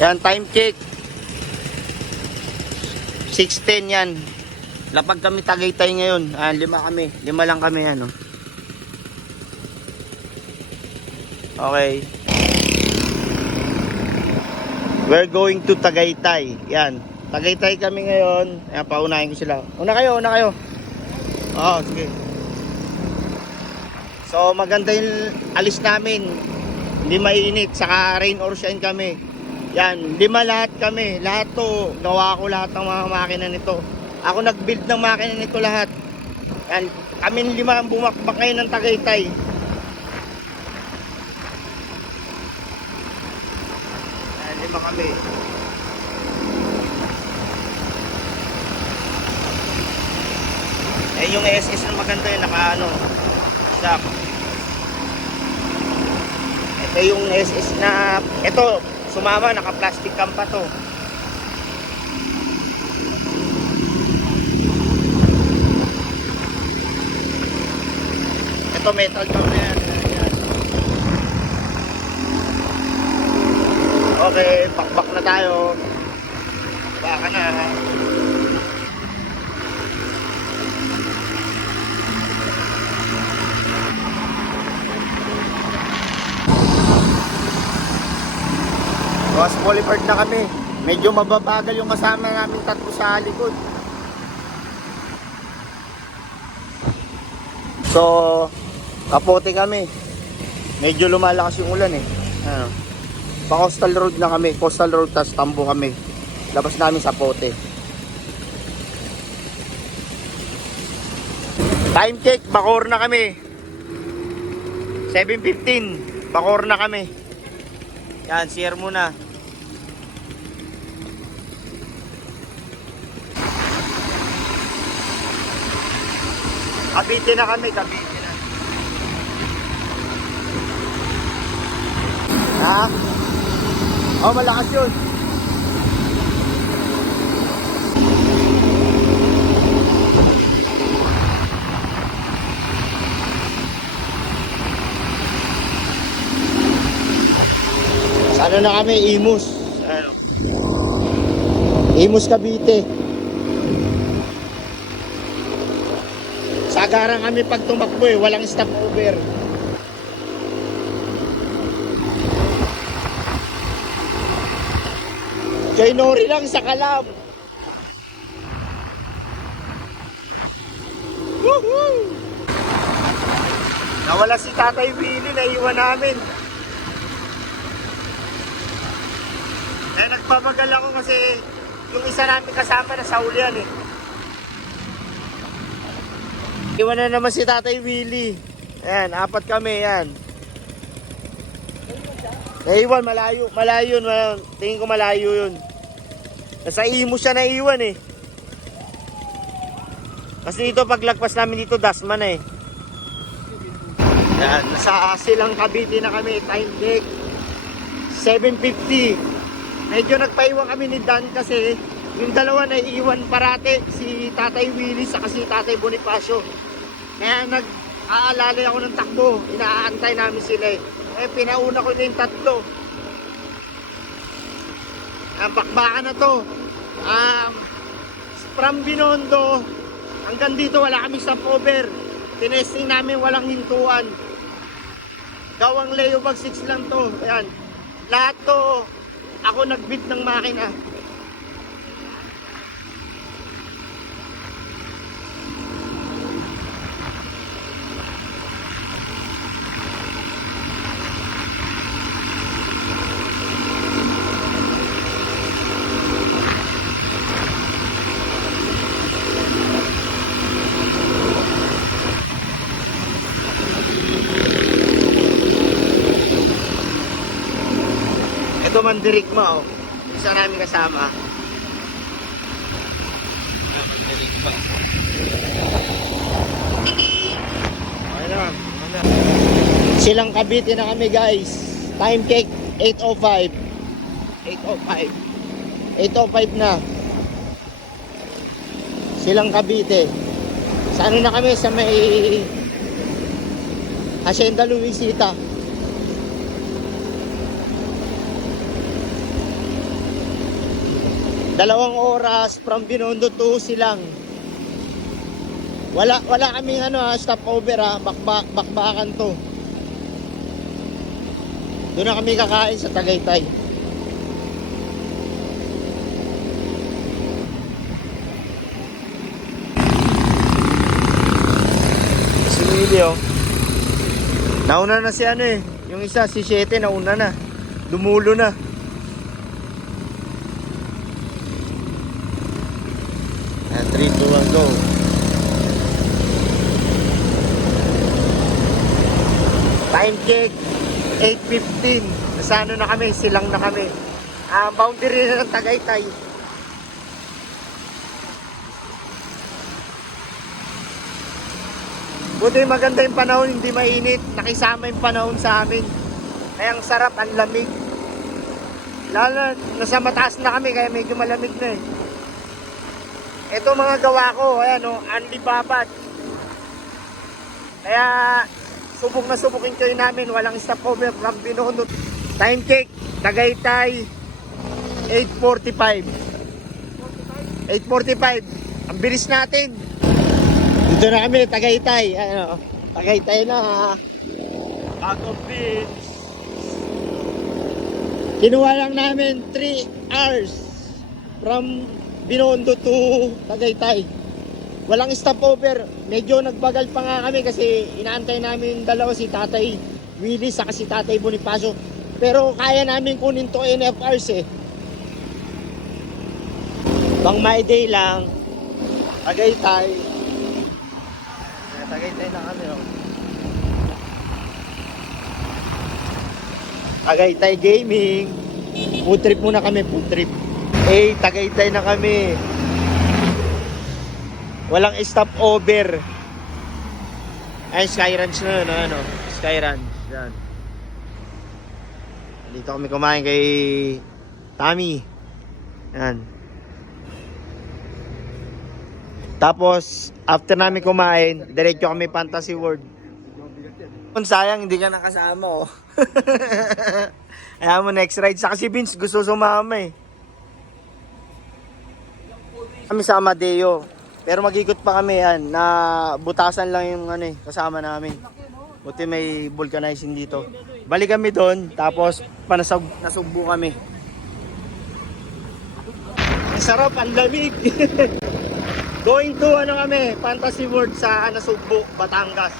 Yan, time check. 6:10 yan. Lapag kami Tagaytay ngayon. Lima kami. Lima lang kami yan. Oh. Okay. We're going to Tagaytay. Yan. Tagaytay kami ngayon. Ayan, paunahin ko sila. Una kayo, una kayo. Oo, sige. So, maganda yung alis namin. Hindi mainit. Saka rain or shine kami. Yan, lima lahat kami. Lahat to, gawa ko lahat ng mga makina nito. Ako nag-build ng makina nito lahat. Yan, kami lima ang bumakbak ngayon ng Tagaytay. Yan, lima kami. Eh, yung SS na maganda yun, naka shock. Ito yung SS na, ito, sumama, naka-plastic cam pa to. Ito metal cam na yan. Okay, bakbak na tayo. Baka na. Was qualified na kami. Medyo mababagal yung kasama namin tatlo sa likod. So, kapote kami. Medyo lumalakas yung ulan eh. Ano? Pa coastal road na kami. Coastal road, tas tambo kami. Labas namin sa pote. Time check, Bacoor na kami. 7:15. Bacoor na kami. Yan, share muna. Cavite na kami, Cavite na. Ha? Oh, malakas yun. Ano na kami, Imus. Ano? Imus, Cavite. Sagaran kami pag tumakbo eh, walang stopover. Joy Nori lang sa Kalam. Woohoo! Nawala si Tatay Willie, naiwan namin. Eh, nagpapagal ako kasi yung isa namin kasama na sa ulian eh. Iwan na naman si Tatay Willie. Ayan, apat kami, yan. Naiwan, malayo, malayo yun. Tingin ko malayo yun. Nasa Imus siya naiwan eh. Kasi dito, paglagpas namin dito, Dasma na eh. Ayan, nasa Silang Cavite na kami, time check 7:50. Medyo nagpaiwan kami ni Dan kasi yung dalawa na iiwan parate, si Tatay Willie saka si Tatay Bonifacio. Kaya nag-aalalay ako ng takbo, inaantay namin sila eh. Eh, pinauna ko na yung tatlo. Ang bakbakan na to. From Binondo hanggang dito wala kami stopover. Tinesting namin walang hintuan. Gawang Leo Bag 6 lang to. Ayan. Lahat to ako nag-bid ng makina. Ito mandirigma oh. Isa namin kasama. Mandirigma. Ano? Silang Cavite na kami guys. Time check 8:05. 8:05. 8:05 na. Silang Cavite. Sa ano na kami sa may Hacienda Luisita. 2 oras from Binondo to Silang. Wala kaming stopover bakbakan to. Doon na kami kakain sa Tagaytay. Similio. Nauna na si yung isa, si 7 nauna na. Dumulo na. And 3, 2, 1, go. Time check 8:15. Nasa na kami, Silang na kami. Boundary na ng Tagaytay. Buti maganda yung panahon, hindi mainit. Nakisama yung panahon sa amin. Kaya ang sarap, ang lamig. Lalo na, nasa mataas na kami, kaya medyo malamig na eh. Ito mga gawa ko, ayan o, Anli Babat. Kaya, subok na subukin kayo namin, walang stopover from Binondo. Time check, Tagaytay, 8:45. 8:45. Ang bilis natin. Dito na kami, Tagaytay. Tagaytay na ha. Back of Beach. Kinuha lang namin 3 hours from Binondo to Tagaytay. Walang stopover. Medyo nagbagal pa nga kami kasi inaantay namin dalawa, si Tatay Willie saka si Tatay Bonifacio. Pero kaya namin kunin to NFRs eh. Bang my day lang. Tagaytay. Tagaytay na kami oh. Tagaytay Gaming. Food trip muna kami, food trip. Tagaytay na kami. Walang stopover. Ay, Sky Ranch na yun, Sky Ranch. Yan. Dito kami kumain kay Tommy. Yan. Tapos, after namin kumain, diretso kami Fantasy World. Sayang, hindi ka nakasama, oh. Ayaw mo next ride. Saka si Vince gusto sumama, eh. Kami sa Amadeo. Pero magikot pa kami yan. Na butasan lang yung kasama namin. Buti may vulcanizing dito. Balik kami doon. Tapos, nasugbo kami. Ang sarap, ang lamig. Going to kami, Fantasy World sa Nasugbo, Batangas.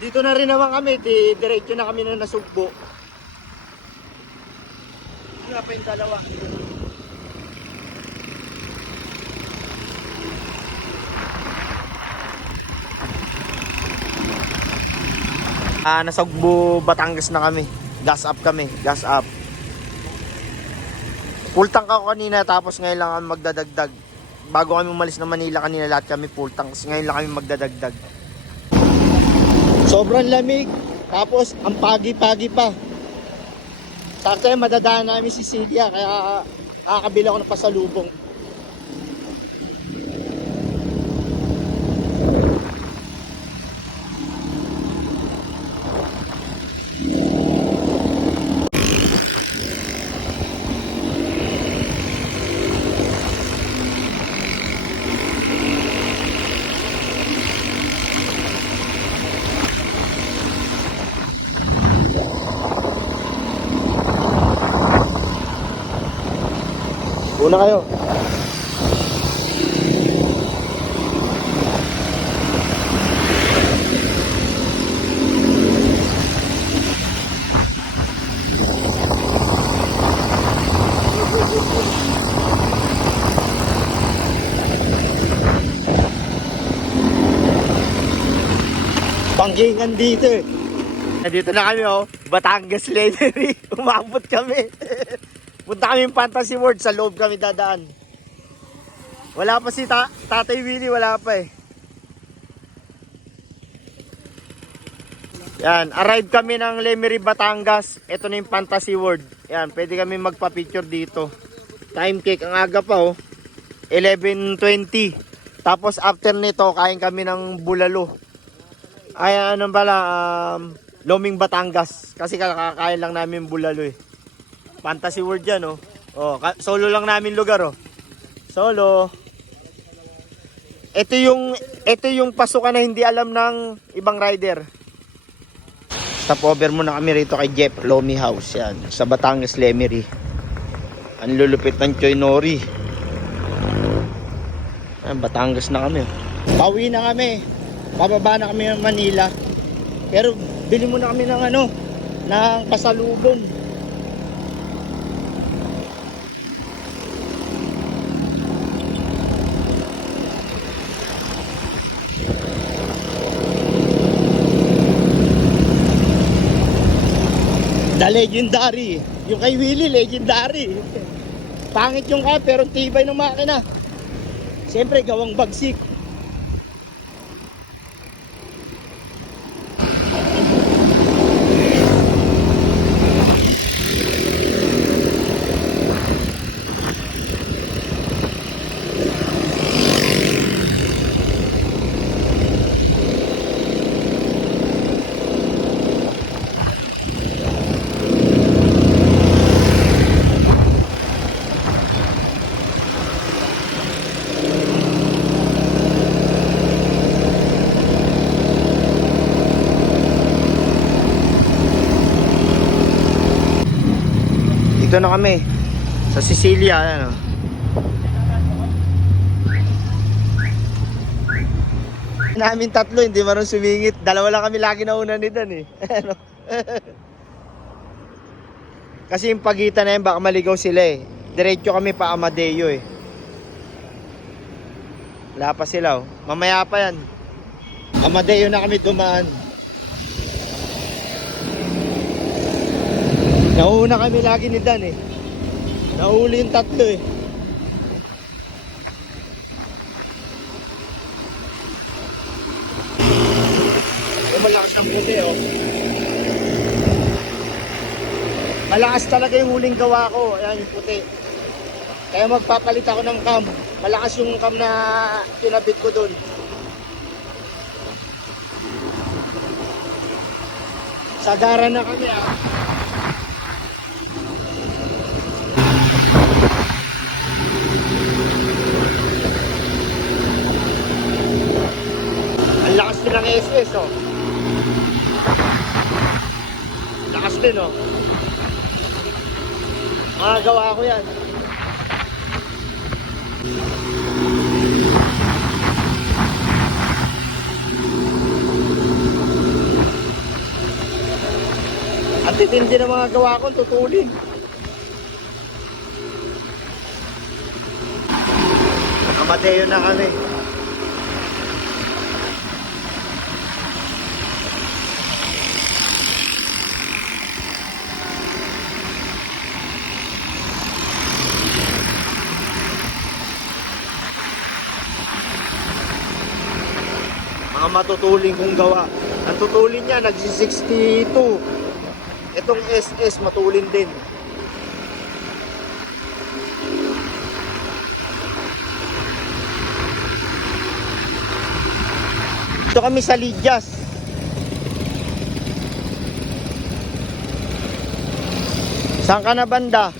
Dito na rin naman kami, diretso na kami na Nasugbo. Nga pa yung dalawa. Nasugbo, Batangas na kami. Gas up kami, gas up. Full tank ako kanina, tapos ngayon lang kami magdadagdag. Bago kami umalis ng Manila kanina, lahat kami full tank. Kasi ngayon lang kami magdadagdag. Sobrang lamig. Tapos ang pagi-pagi pa. Sakto madadaan namin si Celia. Kaya kakabila ko ng pasalubong. Una kayo. Panggingan dito eh. Dito na kami oh. Batangas Leanery. Umabot kami. Punta kami Fantasy World, sa loob kami dadaan. Wala pa si Tatay Willie, wala pa eh. Yan, arrive kami ng Lemery, Batangas. Ito na yung Fantasy World. Yan, pwede kami magpa-picture dito. Time check, ang aga pa oh. 11:20. Tapos after nito, kain kami ng bulalo. Ay, Loming Batangas. Kasi kakakain lang namin bulalo eh. Fantasy World yan oh. Oh, solo lang namin lugar oh. Solo. Ito yung pasukan na hindi alam ng ibang rider. Stopover muna kami rito kay Jeff Lomi House yan sa Batangas Lemery. Ang lulupit ng Choy Nori. Batangas na kami. Pauwi na kami. Bababa na kami ng Manila. Pero bili muna kami ng ng pasalubong. The legendary. Yung kay Willie, legendary. Pangit yung ka, pero tibay ng makina. Siyempre, gawang bagsik. Dito na kami sa Sicilia, namin tatlo hindi marunong sumingit. Dalawa lang kami lagi na una ni Dan eh. Kasi yung pagitan na yun baka maligaw sila eh. Diretso kami pa Amadeo eh. Wala pa sila oh. Mamaya pa yan. Amadeo na kami dumaan. Nauna kami lagi ni Dan eh. Nahuli yung tatlo eh. Malakas ang puti oh. Malakas talaga yung huling gawa ko. Ayan yung puti. Kaya magpapalit ako ng cam. Malakas yung cam na kinabit ko dun. Sagara na kami ah. Ang lakas din ng SS oh. Lakas din oh. Makagawa ko yan. Ang titindi ng mga gawa ko, tutulin. Amadeo na kami. Mga matutuling kong gawa. Ang tutulin niya, nagsi-62. Itong SS matulin din. Ito kami sa Lidyas. Saan ka na banda?